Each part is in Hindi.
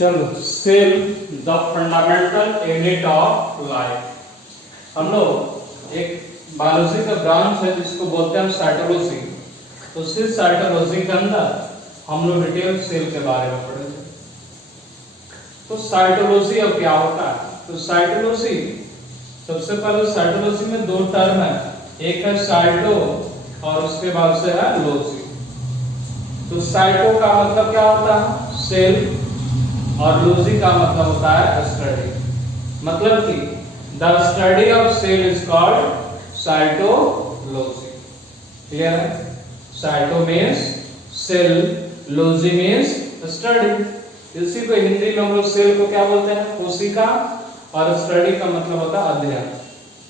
चलो, cell the fundamental unit of life. हम लोग एक बायोलॉजी का ब्रांच है जिसको बोलते हैं हम साइटोलॉजी। तो सिर्फ साइटोलॉजी के अंदर हम लोग डिटेल सेल के बारे में पढ़ेंगे। तो साइटोलॉजी अब क्या होता है? तो साइटोलॉजी, सबसे पहले साइटोलॉजी में दो टर्म है, एक है साइटो और उसके बाद से है लॉजी। तो साइटो का मतलब क्या होता है? सेल, और लॉजी का मतलब होता है स्टडी। मतलब कि the study of cell is called cytology. Clear है? Cyto means cell, logy means study. इसी को हिंदी में हम लोग सेल को क्या बोलते हैं? कोशिका, और स्टडी का मतलब होता है अध्ययन।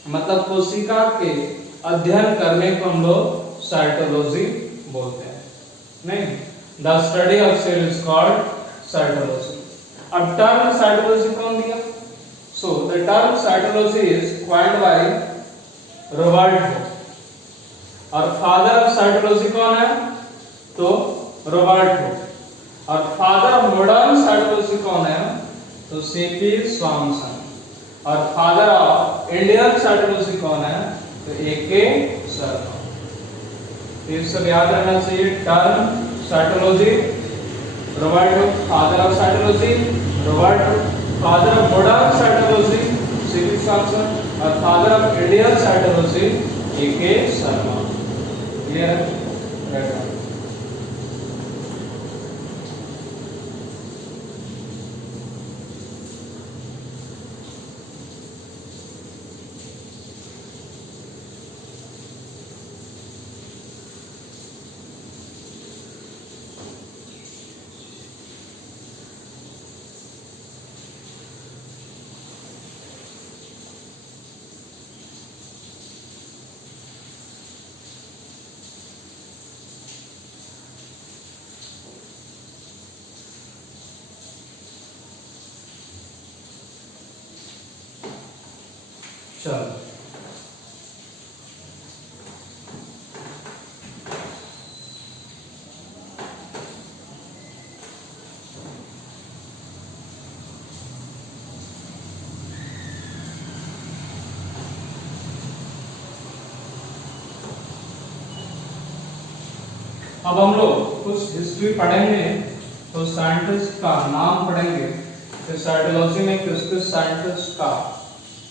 मतलब कोशिका के अध्ययन करने को हम लोग साइटोलॉजी बोलते हैं। नहीं, the study of cell is called cytology. अब टर्म साइटोलॉजी कौन दिया? So the term cytology is coined by Robert Hooke. और फादर ऑफ साइटोलॉजी कौन है? तो रॉबर्ट हुक। और फादर ऑफ मॉडर्न साइटोलॉजी कौन है? तो सीपी स्वामसन। और फादर ऑफ इंडियन साइटोलॉजी कौन है? तो एके शर्मा। ये सब याद रहना चाहिए। Term cytology, Robert Hooke father of cytology, Robert Hooke father of modern cytology, CP Swanson, और father of Indian cytology AK Sharma. Clear है? चलो, अब हम लोग कुछ हिस्ट्री पढ़ेंगे। तो साइंटिस्ट का नाम पढ़ेंगे कि साइटोलॉजी में किस किस साइंटिस्ट का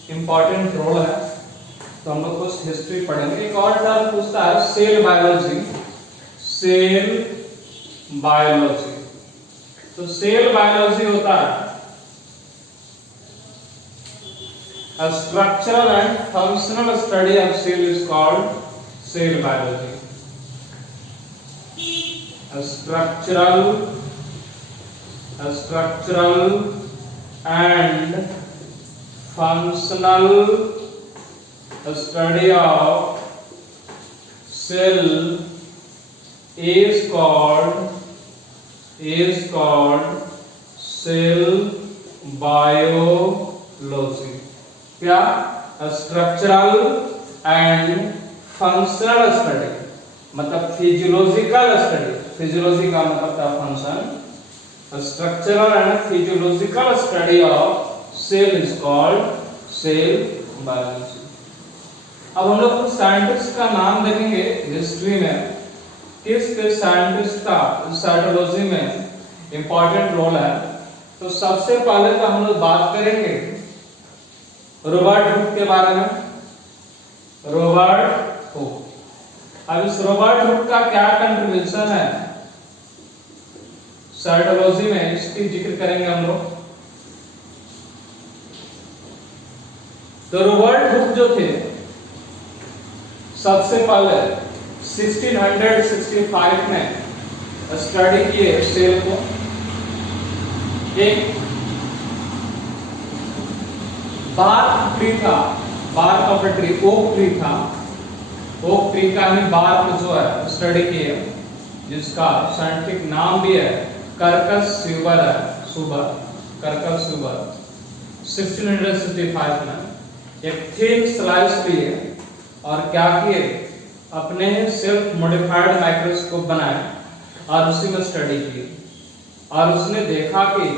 इंपॉर्टेंट रोल है। तो हम लोग कुछ हिस्ट्री पढ़ेंगे। एक और टर्म पूछता है सेल बायोलॉजी। सेल बायोलॉजी, तो सेल बायोलॉजी होता है a structural and functional study of cell is called cell biology. A structural and functional study of cell is called cell biology. क्या? स्ट्रक्चरल एंड फंक्शनल स्टडी, मतलब फिजियोलॉजिकल स्टडी। फिजियोलॉजी का मतलब था function. Structural and physiological study of cell is called cell biology. अब हम लोग कुछ साइंटिस्ट का नाम देखेंगे हिस्ट्री में, किस किस साइंटिस्ट का साइटोलॉजी में इंपॉर्टेंट रोल है। तो सबसे पहले तो हम लोग बात करेंगे रॉबर्ट हुक के बारे में। Robert Hooke. अब इस रॉबर्ट हुक का क्या कंट्रीब्यूशन है साइटोलॉजी में, इसकी जिक्र करेंगे हम लोग। तो रॉबर्ट हुक जो थे, सबसे पहले 1665 में स्टडी किए सेल को। एक बार्क ट्री था, bark of a tree, oak tree था। ओक ट्री का ही बार्क जो है स्टडी किए, जिसका साइंटिफिक नाम भी है कर्कस स्यूबर है, कर्कस स्यूबर। 1665 में एक थिक स्लाइस लिए और क्या किए, अपने सेल्फ मॉडिफाइड माइक्रोस्कोप बनाए और उसी में स्टडी की। और उसने देखा कि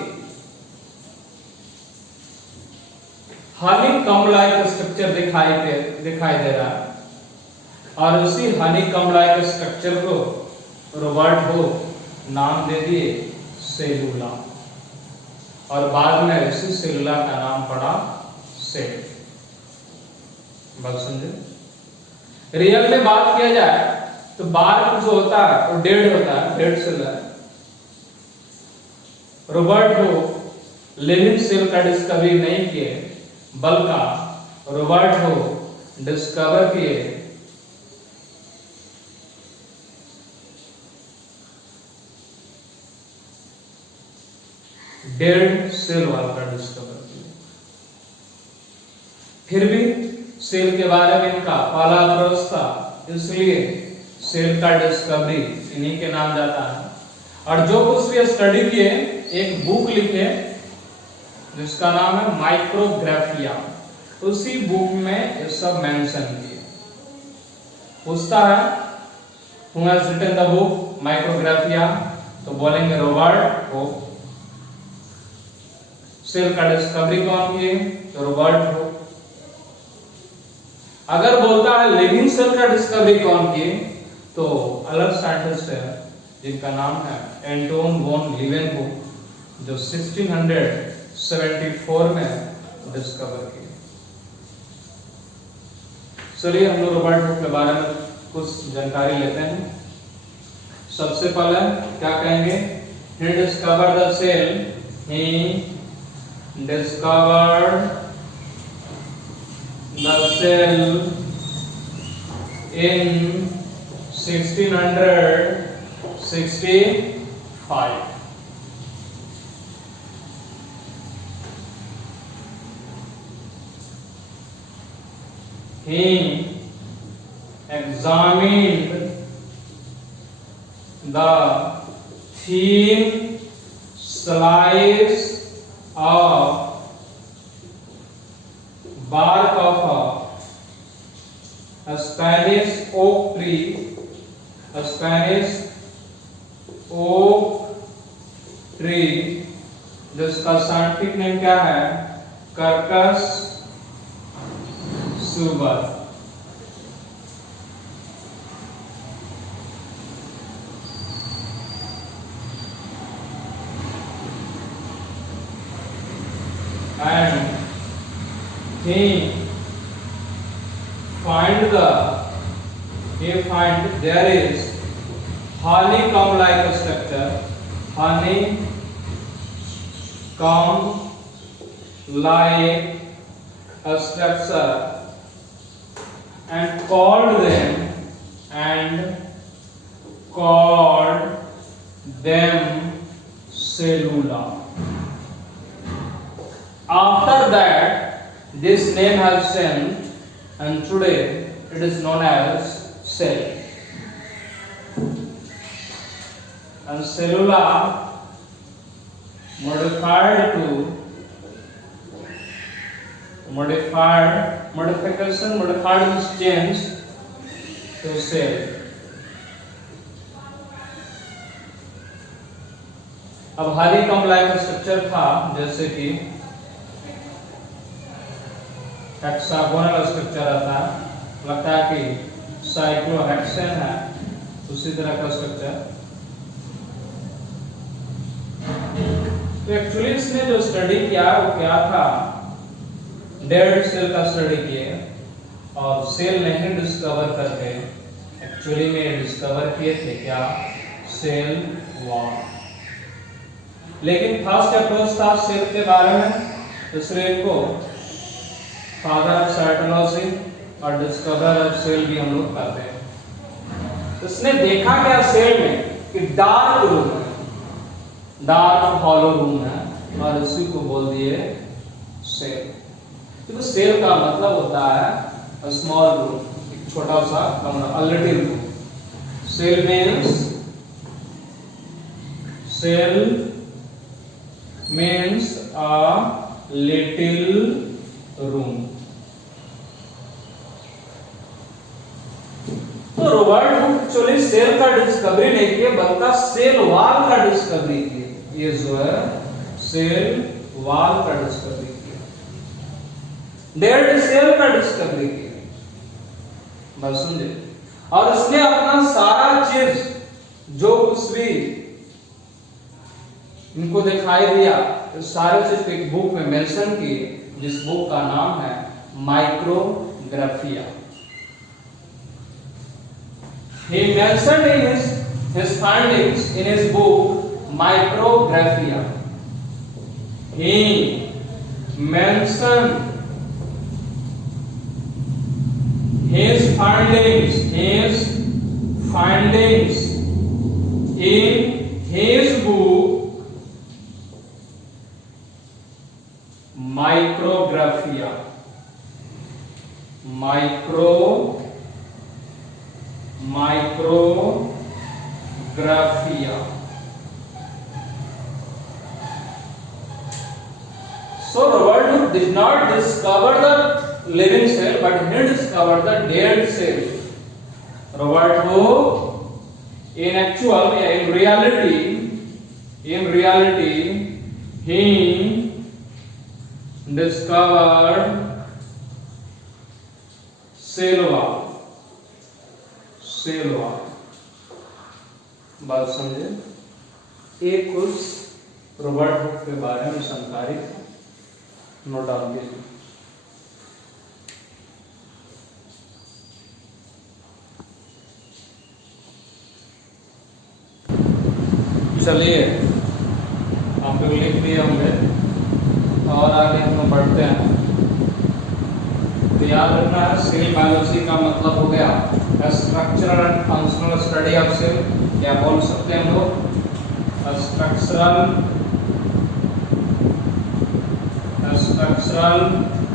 हनीकॉम्ब लाइक स्ट्रक्चर दिखाई दे रहा है, और उसी हनीकॉम्ब लाइक स्ट्रक्चर को रॉबर्ट हुक नाम दे दिए सेलुला, और बाद में इसी सेलुला का नाम पड़ा सेल। बात समझे? रियल में बात किया जाए तो बार्क जो होता है वो डेड होता है, डेड सेल है। रॉबर्ट हुक लिविंग सेल का डिस्कवरी नहीं किए, बल्कि रॉबर्ट हुक डिस्कवर किए डेड सेल वाल का डिस्कवर किया। फिर भी सेल के बारे में इनका पहला अप्रोच था, इसलिए सेल का डिस्कवरी इन्हीं के नाम जाता है। और जो कुछ भी स्टडी किए, एक बुक लिखे जिसका नाम है माइक्रोग्राफिया, उसी बुक में ये सब मेंशन किए। पूछता है who has written the book Micrographia, तो बोलेंगे रॉबर्ट हुक। सेल का डिस्कवरी कौन किए, तो रॉबर्ट हुक। अगर बोलता है लिविंग सेल का डिस्कवरी कौन किए, तो अलग साइंटिस्ट है जिनका नाम है एंटोन वॉन लीवेनहुक, जो 1674 में डिस्कवर किए। चलिए हम लोग रॉबर्ट हुक के बारे में कुछ जानकारी लेते हैं। सबसे पहले क्या कहेंगे, he discovered the cell, he discovered the cell in 1665. He examined the thin slice of bark of a Spanish oak tree, a Spanish oak tree, जिसका साइंटिफिक नेम क्या है, Kirkus सुबर। And he find there is honeycomb like structure, honeycomb like a structure, and called them cellula. After that, this name has changed, and today it is known as cell. And cellula modified is changed to cell. अब हनीकॉम्ब लाइक स्ट्रक्चर था, जैसे कि हेक्सागोनल स्ट्रक्चर आता है, लगता है कि साइक्लोहेक्सेन है, उसी तरह का स्ट्रक्चर। तो एक्चुअली इसने जो स्टडी किया वो क्या था, डेड सेल का स्टडी किए, और सेल नहीं डिस्कवर करके एक्चुअली में डिस्कवर किए थे क्या, सेल वॉल। लेकिन फर्स्ट अप्रोच था सेल के बारे में, दूसरे को फादर ऑफ साइटोलॉजी और डिस्कवर ऑफ सेल भी हम लोग करते हैं। उसने देखा क्या सेल में कि डार्क रूम है, डार्क हॉलो रूम है, और उसी को बोल दिए सेल। तो सेल का मतलब होता है स्मॉल रूम, एक छोटा सा कमरा, a little room. Cell means a little room। तो रॉबर्ट हुक एक्चुअली सेल का डिस्कवरी नहीं किया, बल्कि सेल वॉल का डिस्कवरी किया। ये जो है सेल वॉल का डिस्कवरी किया। डेड सेल का डिस्कवरी किया, बस समझे। और इसने अपना सारा चीज जो कुछ भी इनको दिखाई दिया, सारे चीज एक बुक में मेंशन किए, जिस बुक का नाम है Micrographia. He mentioned in his findings in his book Micrographia. He mentioned his findings in his book Micrographia. Micrographia. So Robert Hooke did not discover the living cell, but he discovered the dead cell. Robert Hooke, in reality, he discovered cell wall. बात समझे। एक कुछ रॉबर्ट हुक के बारे में जानकारी नोट डाउन कीजिए। चलिए आप लोग लिख लिए होंगे और आगे हम बढ़ते हैं। तो याद रखना है, सेल बायोलॉजी का मतलब हो गया structural and functional study of cell. क्या बोल सकते हैं हम लोग? Structural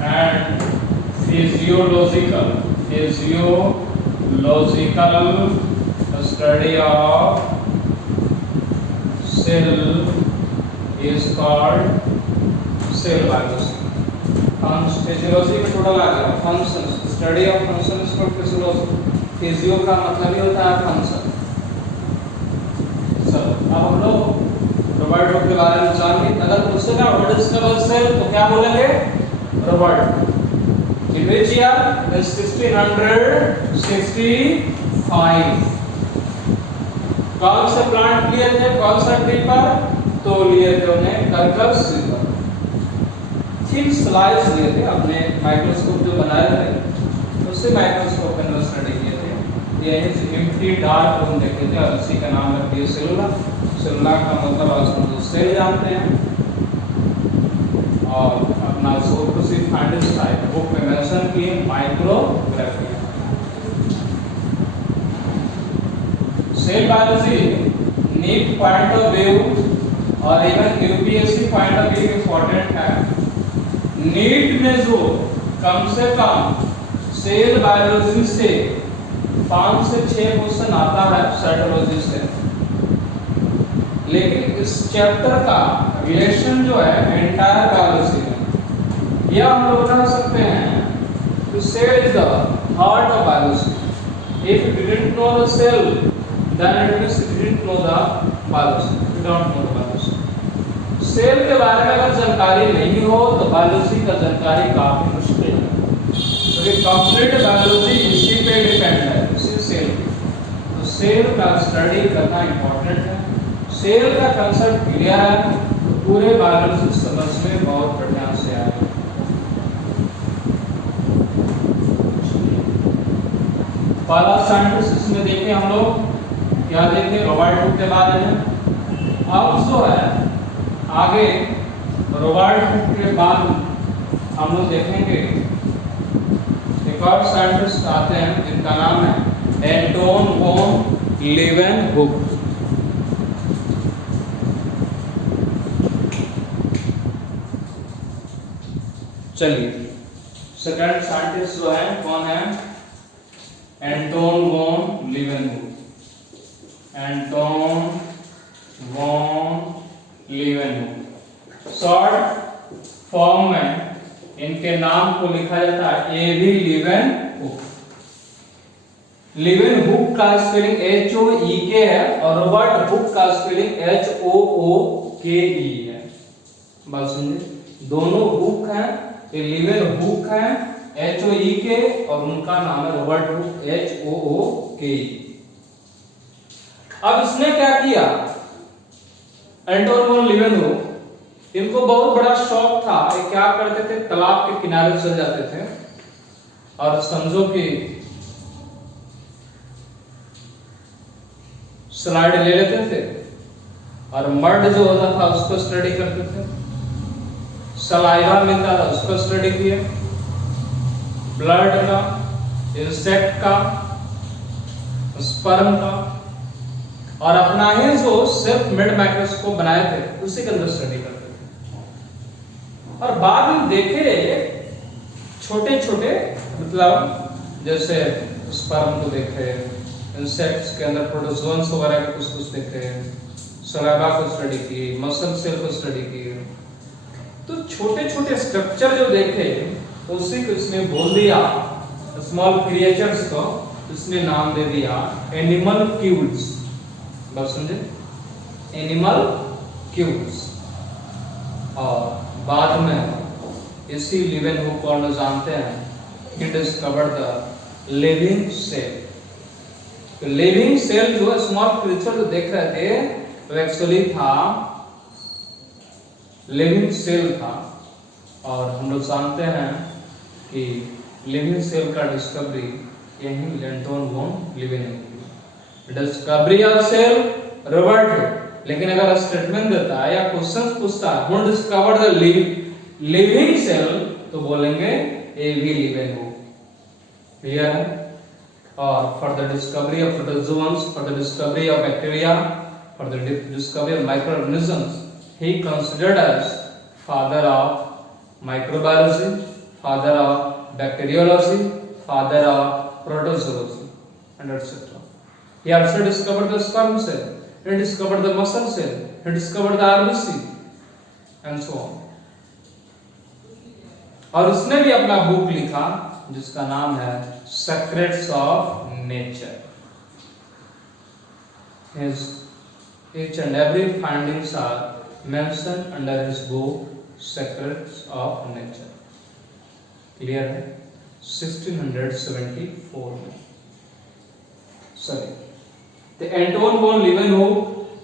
and physiological study of cell is called cell biology. Physiology में टोटल आ गया function, study of function is called physiology. Physio का मतलब ही होता है फंक्शन। चलो अब हम लोग रॉबर्ट हुक के बारे में जानेंगे। अगर पूछेगा व्हाट इज द सेल तो क्या बोलेंगे? Robert. In which year? In 1665। कौन से प्लांट लिए थे, कौन सा ट्री पर? तो लिए थे उन्हें कर्कस पर। थिक स्लाइस लिए थे, अपने माइक्रोस्कोप जो बनाए थे उससे माइक्रोस्कोप के अंदर स्टडी किए थे। ये एम्प्टी डार्क रूम देखे थे और उसी का नाम रख दिया सेलुला। सेलुला का मतलब आज हम लोग सेल जानते हैं। और अपना सोर्सी फाइंडिंग्स टाइप बुक में मेंशन किए micrography. Cell biology NEET point of view और even UPSC point of view important है। नीट में जो कम से कम सेल बायोलॉजी से 5 से 6 क्वेश्चन आता है साइटोलॉजी से, लेकिन इस चैप्टर का रिलेशन जो है एंटायर बायोलॉजी में, यह हम लोग कह सकते हैं कि cell is the heart of biology. If you didn't know the cell then it means you didn't know the biology, you don't know the biology। Cell के बारे में अगर जानकारी नहीं हो तो बायोलॉजी का जानकारी काफी मुश्किल है। तो ये कंप्लीट बायोलॉजी इसी पे डिपेंड है, इसी सेल। तो सेल का स्टडी करना इंपॉर्टेंट है। सेल का कंसेप्ट क्लियर है तो पूरे बायोलॉजी समझ में बहुत बढ़िया से आएगा। पहला साइंटिस्ट इसमें देखें हम लोग क्या देखें, रॉबर्ट हुक के बारे में। अब जो है आगे रॉबर्ट हुक के बाद हम लोग देखेंगे एक और साइंटिस्ट आते हैं जिनका नाम है एंटोन वॉन लीवेनहुक। चलिए सेकंड साइंटिस्ट जो है कौन है? Anton von Leeuwenhoek. Anton von Leeuwenhoek. Short form में इनके नाम को लिखा जाता है एवी लीवेनहुक। लीवेनहुक का स्पेलिंग HOEK है और रॉबर्ट हुक का स्पेलिंग HOOKE है। बात समझे? दोनों हुक हैं ये लिवेन हुक है, HOEK, और उनका नाम है रॉबर्ट हुक, HOOK। अब इसने क्या किया, एंटोन वॉन लीवेनहुक, इनको बहुत बड़ा शौक था। ये क्या करते थे, तालाब के किनारे चल जाते थे और समझो कि स्लाइड ले लेते थे और मड जो होता था उसको स्टडी करते थे, सलाइवा मिलता था उसको स्टडी किए, ब्लड का, इंसेक्ट का, स्पर्म का, और अपना ही जो सेल्फ मेड माइक्रोस्कोप बनाए थे उसी के अंदर स्टडी करते थे। और बाद में देखे छोटे छोटे, मतलब जैसे स्पर्म को देखे, इंसेक्ट्स के अंदर प्रोटोजोन्स वगैरह के कुछ कुछ देखे, सलाइवा को स्टडी की, मसल सेल को स्टडी की, तो छोटे छोटे स्ट्रक्चर जो देखे उसी को इसने बोल दिया, स्मॉल क्रिएचर्स को इसने नाम दे दिया एनिमल्क्यूल्स। बात समझे, एनिमल क्यूब्स। और बाद में इसी लीवेनहुक को हम जानते हैं, he discovered the living cell। तो लिविंग सेल जो स्मॉल क्रिएचर जो देख रहे थे वो एक्चुअली था लिविंग सेल था। और हम लोग जानते हैं कि लिविंग सेल का डिस्कवरी यही Anton von Leeuwenhoek, discovery of cell Robert Hooke. लेकिन अगर स्टेटमेंट देता है या क्वेश्चन पूछता है who discovered the living cell, तो बोलेंगे एवी लीवेनहुक। क्लियर है? और for the discovery of protozoans, for the discovery of bacteria, for the discovery of microorganisms, he considered as father of microbiology, father of bacteriology, father of protozoology and etcetera. He also discovered the sperm cell, he discovered the muscle cell, he discovered the RBC and so on। और उसने भी अपना बुक लिखा जिसका नाम है Secrets of Nature। His each and every findings are mentioned under his book Secrets of Nature। Clear है? 1674 में। Sorry, The Anton von Leeuwenhoek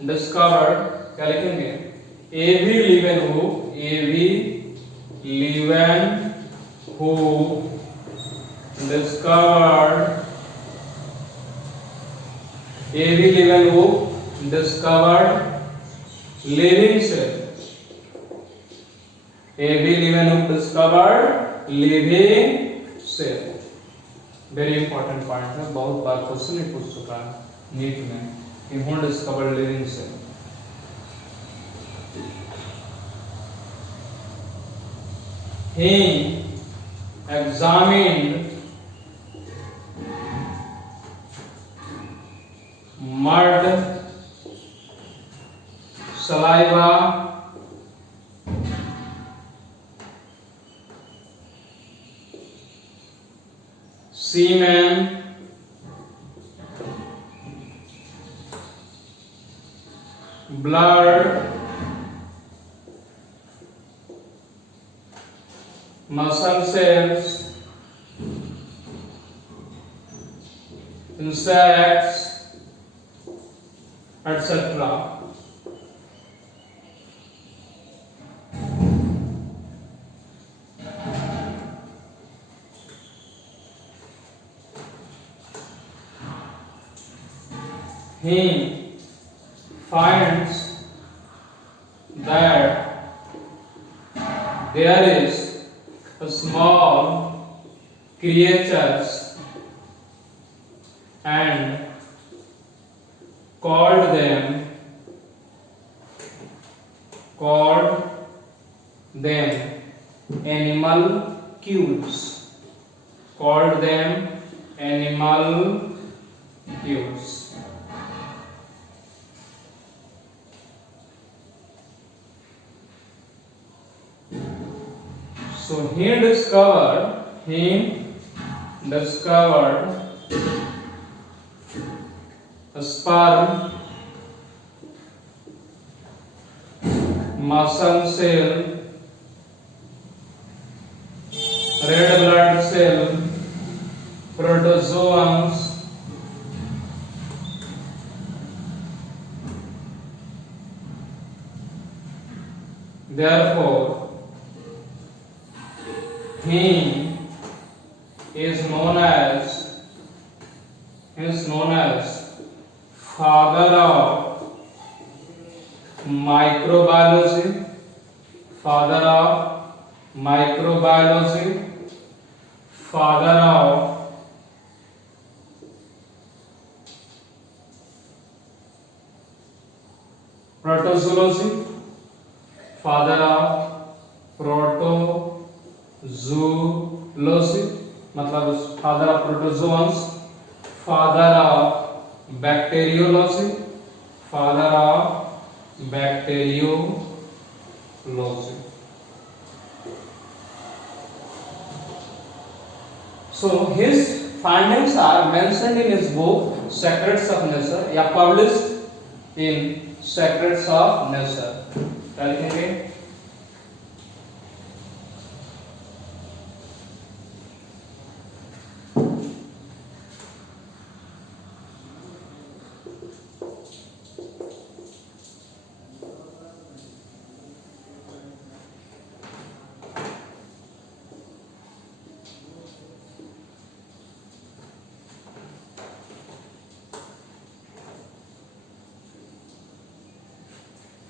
discovered, क्या लिखेंगे, A.V. Leeuwenhoek, A.V. Leeuwenhoek discovered, A.V. Leeuwenhoek discovered living cell। A.V. Leeuwenhoek discovered living cell। Very important point है, बहुत बार क्वेश्चन ही पूछ चुका है नीट में कि who discovered living cell. He examined mud, saliva, semen, blood, muscle cells, insects, etc. He finds that there is a small creatures and called them animalcules, called them animalcules। So he discovered a sperm, muscle cell, red blood cell, protozoans, therefore he is known as father of microbiology, father of microbiology, father of protozoology, father of protozoology, मतलब father of protozoans, father of bacteriology, father of bacteriology. So his findings are mentioned in his book Secrets of Nature, या published in Secrets of Nature. क्या लिखेंगे?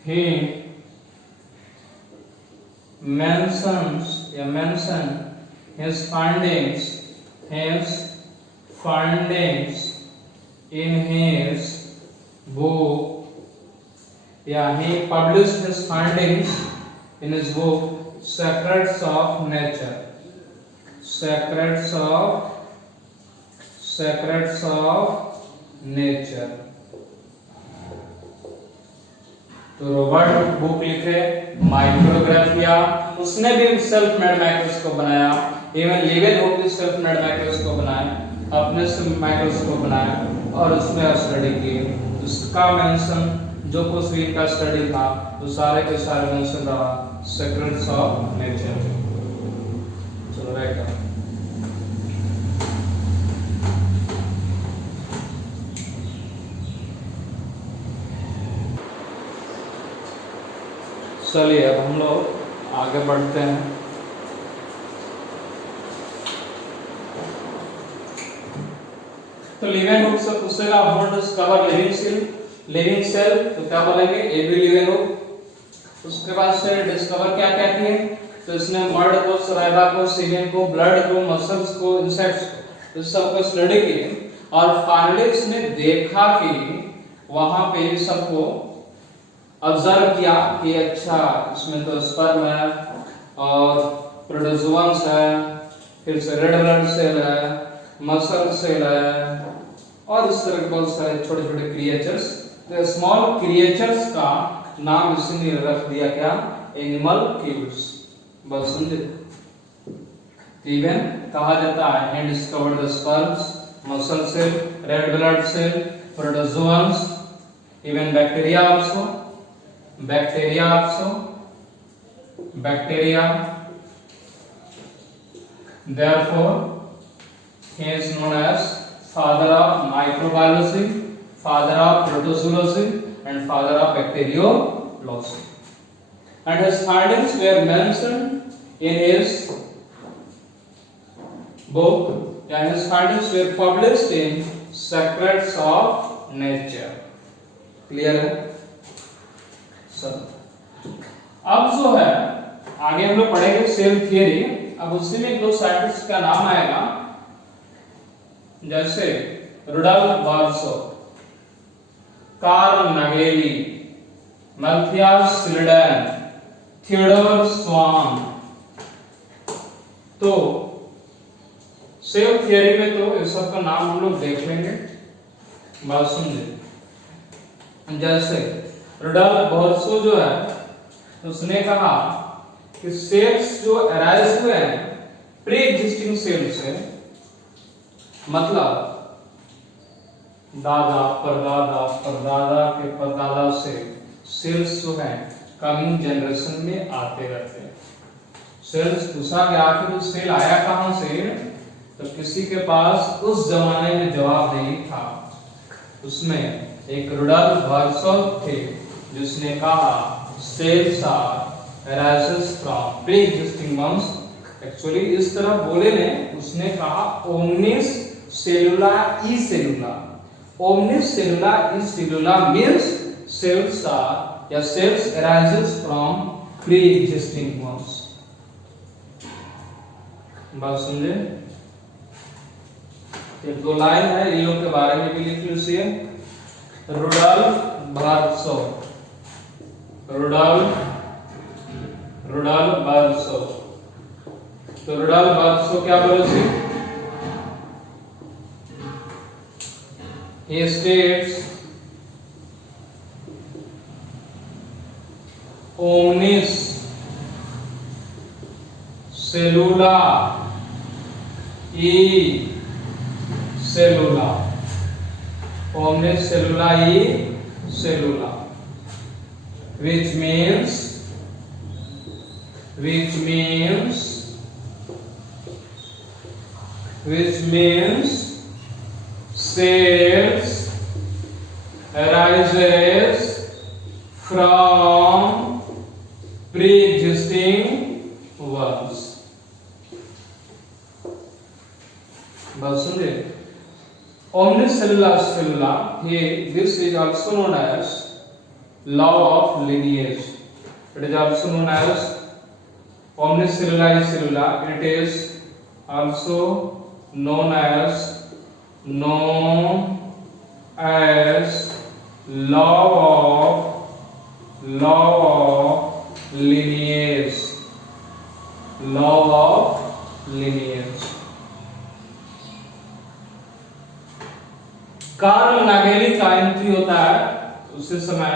He mentions his findings in his book, he published his findings in his book Secrets of Nature. Secrets of Nature. तो रॉबर्ट बुक लिखे माइक्रोग्राफिया, उसने भी सेल्फ मेड माइक्रोस्कोप बनाया, इवन लीवेनहुक भी सेल्फ मेड माइक्रोस्कोप बनाया, अपने से माइक्रोस्कोप बनाया और उसमें स्टडी की। उसका मेंशन जो कुछ भी इनका स्टडी था वो सारे के सारे मेंशन रहा सीक्रेट्स ऑफ नेचर। चलो राइट करो। चलिए अब हम लोग आगे बढ़ते हैं। तो लीवेनहुक से पूछेगा व्हाट डिस्कवर लिविंग सेल, तो क्या बोलेंगे एबी लीवेनहुक। उसके बाद से डिस्कवर क्या क्या किए, तो इसने मड को, सलाइवा को, सीमेन को, ब्लड को, मसल्स को, इंसेक्ट्स को, इस सब को स्टडी किए और फाइनली इसने देखा कि वहां पे सबको ऑब्जर्व किया कि अच्छा इसमें तो स्पर्म है और प्रोटोजोअन्स है, फिर से रेड ब्लड सेल है, मसल सेल है और इस तरह के बहुत सारे छोटे छोटे क्रिएचर्स। तो स्मॉल क्रिएचर्स का नाम इसने रख दिया क्या, एनिमल क्यूब्स। बस समझे। इवन कहा जाता है he discovered the sperms, muscle cell, red blood cell, protozoans, even bacteria also. Therefore he is known as father of microbiology, father of protozoology and father of bacteriology, and his findings were mentioned in his book, and his findings were published in Secrets of Nature. Clear है सर। अब जो है आगे हम लोग पढ़ेंगे सेल थियरी। अब उसी में दो साइंटिस्ट का नाम आएगा, जैसे Rudolf Virchow, Karl Nageli, Matthias Schleiden, Theodor Schwann. तो सेल थियरी में तो इस सब का नाम हम लोग देख लेंगे, बात समझे। जैसे रुडोल्फ बार्सो जो है उसने कहा कि सेल्स जो अराइज हुए हैं प्री एग्जिस्टिंग सेल से, मतलब दादा परदादा परदादा के परदादा से सेल्स जो हैं कमिंग जनरेशन में आते रहते हैं। सेल्स पूछा गया कि वो सेल आया कहां से, तो किसी के पास उस जमाने में जवाब नहीं था। उसमें एक रुडॉल्फ वर्सोव थे जिसने कहा cells are arises from pre existing worms. Actually इस तरह बोले ने, उसने कहा omnis cellula e cellula. Omnis cellula e cellula means cells are या cells arises from pre existing worms. बात समझे? ये दो लाइन है, इन लोग के बारे में भी लिख लीजिए। Rudolf Virchow, Rudolf Virchow. तो रुडॉल्फ वर्सोव क्या बोले थे? He states omnis cellula e cellula, omnis cellula e cellula, which means cells arises from pre-existing worms। बात समझे? Omnicellular cellula, this is also known as law of lineage। It is also known as omnicellular cellula. It is also known as law of lineage, law of lineage। Karl Nageli का एंट्री होता है उसी समय।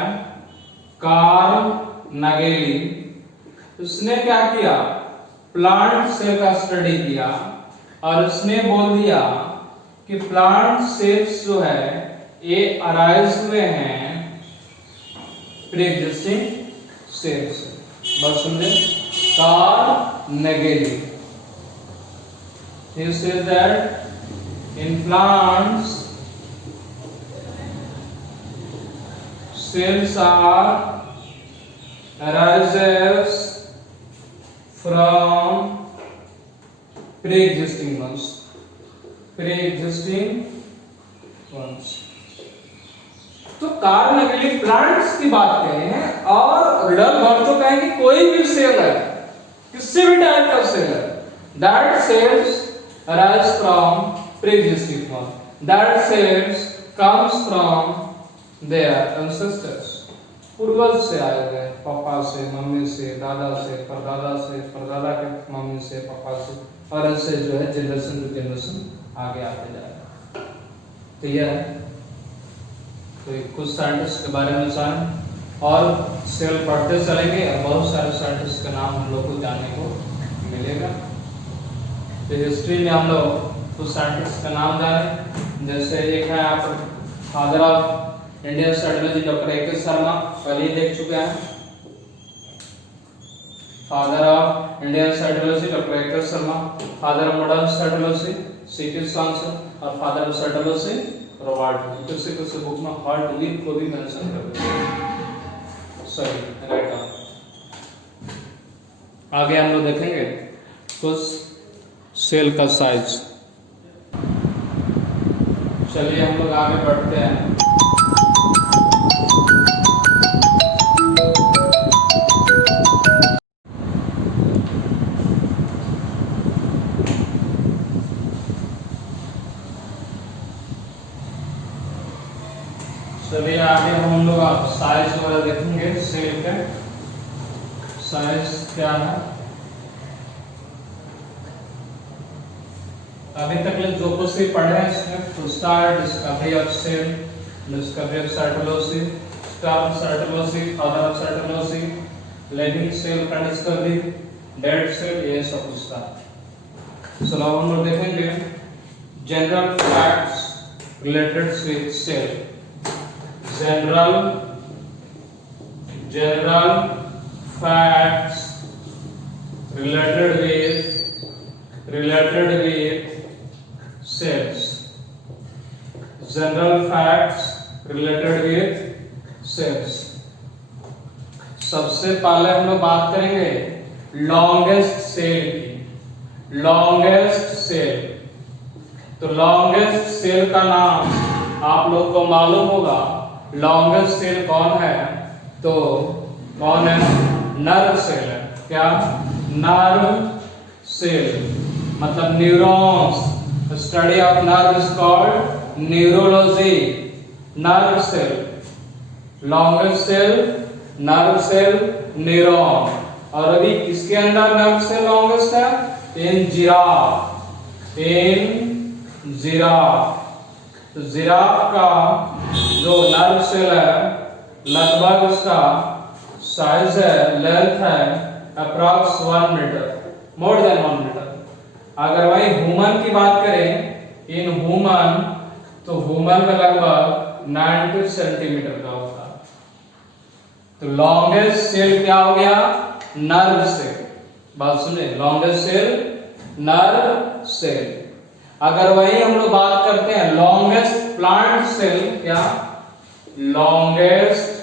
कार्ल नागेली, उसने क्या किया, प्लांट सेल का स्टडी किया और उसने बोल दिया कि प्लांट सेल्स जो है ये अराइज हुए हैं प्री एग्जिस्टिंग सेल्स। बस समझे? Karl Nageli, he said that in plants cells are arises from pre-existing ones, pre-existing ones। तो कार्ल नागेली प्लांट्स की बात कह रहे हैं और रुडॉल्फ वर्सोव कहेंगे कोई भी सेल है, किसी भी टाइप का सेल है, that cells arise from pre-existing one, that cells comes from their ancestors, पूर्वज से आए हुए, पापा से, मम्मी से, दादा से, परदादा से, परदादा के मम्मी से, पापा से, और ऐसे जो है जनरेशन टू जनरेशन आगे आते जाएगा। तो यह है तो कुछ साइंटिस्ट के बारे में जान और सेल पढ़ते चलेंगे और बहुत सारे साइंटिस्ट का नाम हम लोग को जानने को मिलेगा। तो हिस्ट्री में हम लोग कुछ साइंटिस्ट का नाम जाने, जैसे एक है यहाँ पर father of Indian cytology doctor A K. Sharma, पहले देख चुके हैं। Father of Indian cytology doctor A K. Sharma, father of modern cytology C K. Swanson और फादर ऑफ साइटोलॉजी रॉबर्ट। किसी बुक में हार्ट लीफ को भी मेंशन कर देते हैं। Sorry, write down. आगे हम लोग देखेंगे कुछ सेल का साइज। चलिए हम लोग आगे बढ़ते हैं। चलिए आगे हम लोग साइज वगैरह देखेंगे सेल के। साइज क्या है, अभी तक जो कुछ भी पढ़े हैं इसमें to start discovery of cell, discovery of cytology, start of cytology, father of cytology, living cell का डिस्कवरी, डेड सेल, ये सब कुछ था। चलो हम लोग देखेंगे general facts related with cell. General facts related with cells. General facts related with cells. सबसे पहले हम लोग बात करेंगे लॉन्गेस्ट सेल की। लॉन्गेस्ट सेल, तो लॉन्गेस्ट सेल का नाम आप लोग को मालूम होगा। लॉन्गेस्ट सेल कौन है? तो कौन है? नर्व सेल है। क्या? नर्व सेल, मतलब neurons. Study of nerve is called neurology. Nerve cell, longest cell, nerve cell, neuron. और अभी किसके अंदर नर्व सेल लॉन्गेस्ट है? In giraffe. इन जिराफ, तो जिराफ का जो नर्व सेल है लगभग उसका साइज है, लेंथ है approx 1 metre, more than 1 metre. अगर वही ह्यूमन की बात करें, इन ह्यूमन, तो ह्यूमन में लगभग 90 सेंटीमीटर का होता है। तो लॉन्गेस्ट सेल क्या हो गया? Nerve cell. बात सुने, लॉन्गेस्ट सेल नर्व सेल। अगर वही हम लोग बात करते हैं लॉन्गेस्ट प्लांट सेल, क्या? Longest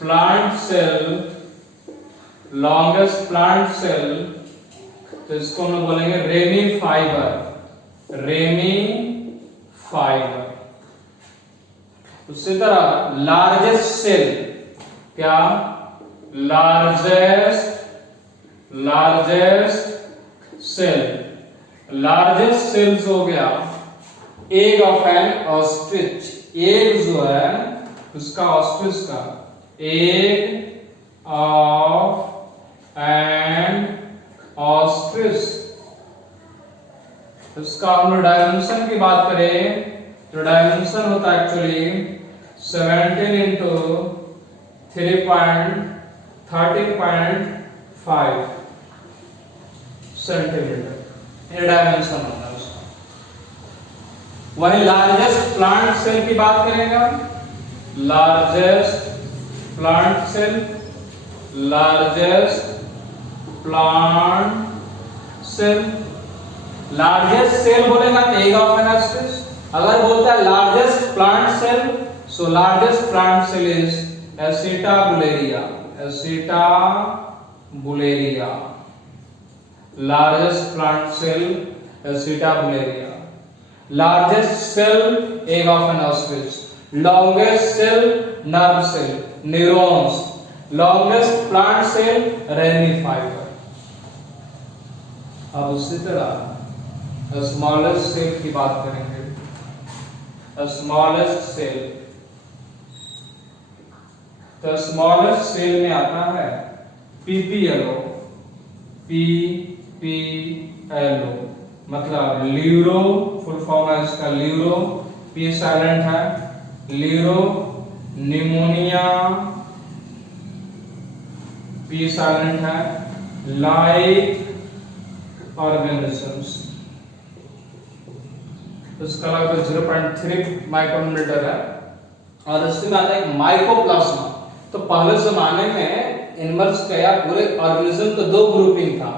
plant cell, longest plant cell, तो इसको हम लोग बोलेंगे रेमी फाइबर। Ramie fibre. उसी तरह लार्जेस्ट सेल, क्या? Largest cell. लार्जेस्ट सेल्स हो गया egg of an ostrich. Egg जो है उसका, ऑस्ट्रिच का, एग ऑफ एन ऑस्ट्रिच। उसका हम लोग डायमेंशन की बात करें तो डायमेंशन होता है एक्चुअली 17 into 13.5 सेंटीमीटर, ये डायमेंशन होता है उसका। वही लार्जेस्ट प्लांट सेल की बात करेंगे, largest plant cell, largest plant cell. Largest cell बोलेगा एग ऑफ एन ऑस्ट्रिच। अगर बोलता है largest plant cell, so largest plant cell is acetabularia. Acetabularia, largest plant cell acetabularia. Largest cell egg of an ostrich. Longest cell nerve cell, neurons. Longest plant cell ramie fibre. अब उसी तरह स्मॉलेस्ट सेल की बात करेंगे। स्मॉलेस्ट सेल, तो स्मॉलेस्ट सेल में आता है पीपीएलओ। पीपीएलओ मतलब ल्यूरो, फुल फॉर्म है इसका ल्यूरो, पी साइलेंट है, ल्यूरो निमोनिया, पी साइलेंट है, लाइक ऑर्गेनिजम्स। इसका लगभग 0.3 माइक्रोमीटर है। और इसमें आता है माइकोप्लाज्मा। तो पहले जमाने में एनिमल्स का या पूरे ऑर्गेनिज्म का दो ग्रुपिंग था,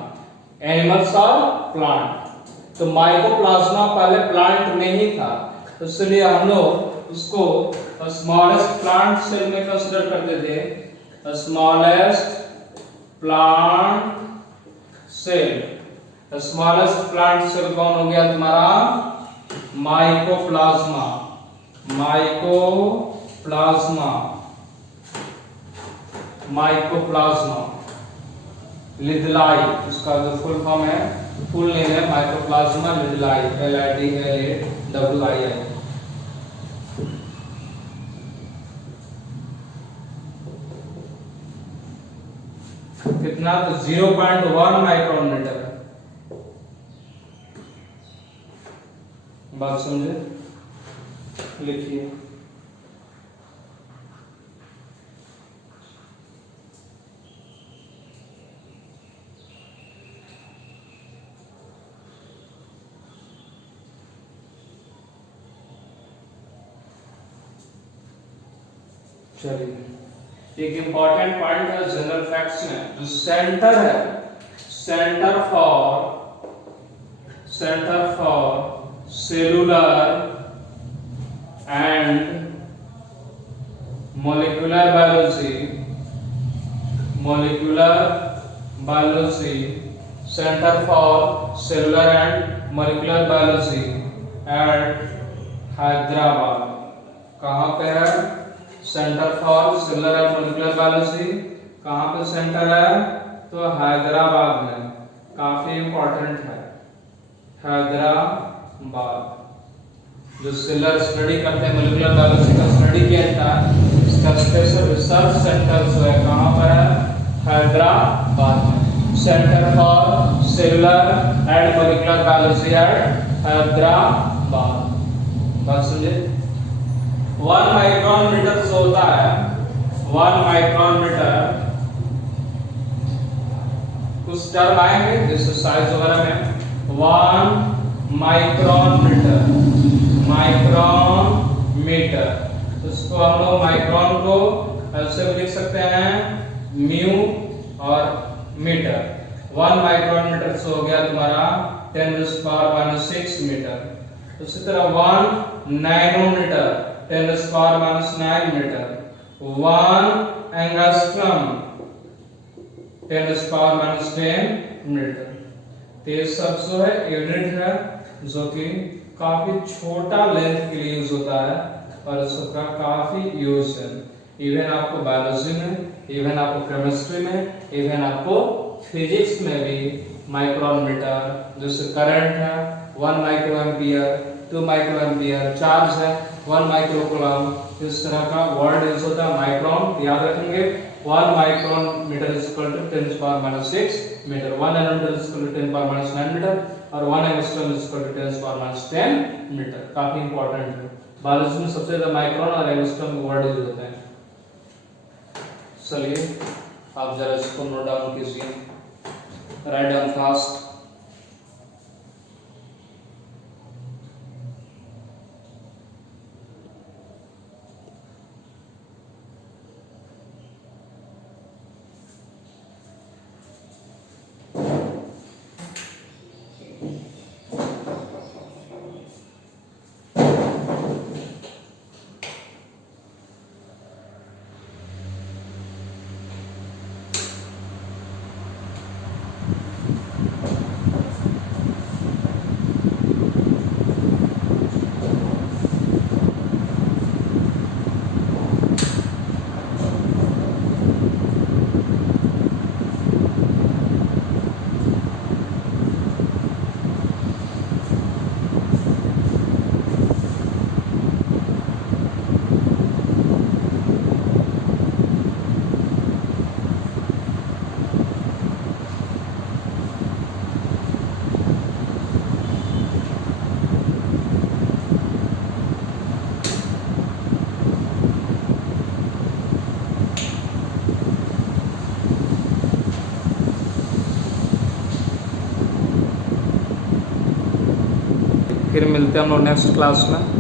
एनिमल्स और प्लांट। तो माइकोप्लाज्मा पहले प्लांट में ही था, तो इसलिए हम लोग उसको स्मॉलेस्ट प्लांट सेल में कंसीडर करते थे। Smallest plant cell, smallest plant cell कौन हो गया तुम्हारा? माइकोप्लाज्मा। Mycoplasma, mycoplasma. लिदलाई उसका जो फुल फॉर्म है, फुल नेम है माइकोप्लाज्मा लिदलाई, LIDLAWII। कितना? तो 0.1 माइक्रोमीटर है। बात समझे? लिखिए। चलिए एक इंपॉर्टेंट पॉइंट है जनरल फैक्ट्स में, जो सेंटर है, centre for cellular and molecular biology, center for cellular and molecular biology at Hyderabad. कहाँ पे है? Centre for cellular and molecular biology कहाँ पे सेंटर है? तो हैदराबाद में। काफी इंपॉर्टेंट है हैदराबाद। जो सेलुलर स्टडी करते हैं, मोलिकुलर बायोलॉजी का स्टडी किया जाता है, इसका स्पेशल रिसर्च सेंटर जो है कहाँ पर है? हैदराबाद में। Centre for cellular and molecular biology eight Hyderabad. बात समझे? 1 माइक्रोन मीटर जो होता है, 1 माइक्रोन मीटर, कुछ टर्म आएंगे जैसे साइज वगैरह में। 1 माइक्रोन मीटर, इसको हम लोग माइक्रोन को ऐसे भी लिख सकते हैं म्यू और मीटर। 1 माइक्रोन मीटर से हो गया तुम्हारा 10⁻⁻6 मीटर। उसी तरह 1 नैनोमीटर 10⁻⁹ मीटर। 1 angstrom 10⁻⁻10 metre. तो ये सब जो है यूनिट है जो कि काफी छोटा लेंथ के लिए यूज होता है और इसका काफी यूज है। इवन आपको बायोलॉजी में, इवन आपको केमिस्ट्री में, इवन आपको फिजिक्स में भी माइक्रोन मीटर, जैसे करंट है 1 micro ampere, 2 micro ampere, charge है 1 माइक्रो कूलम, इस तरह का वर्ड यूज होता है माइक्रोन। याद रखेंगे 1 micron metre is equal to 10⁻⁶ metre, 1 nanometre is equal to 10⁻⁹ metre और 1 angstrom is equal to 10⁻10 metre. काफी इंपॉर्टेंट है। बायोलॉजी में सबसे ज्यादा माइक्रोन और एंगस्ट्रम वर्ड यूज होते हैं। चलिए आप जरा इसको नोट डाउन कीजिए, राइट डाउन फास्ट। फिर मिलते हैं हम लोग नेक्स्ट क्लास में।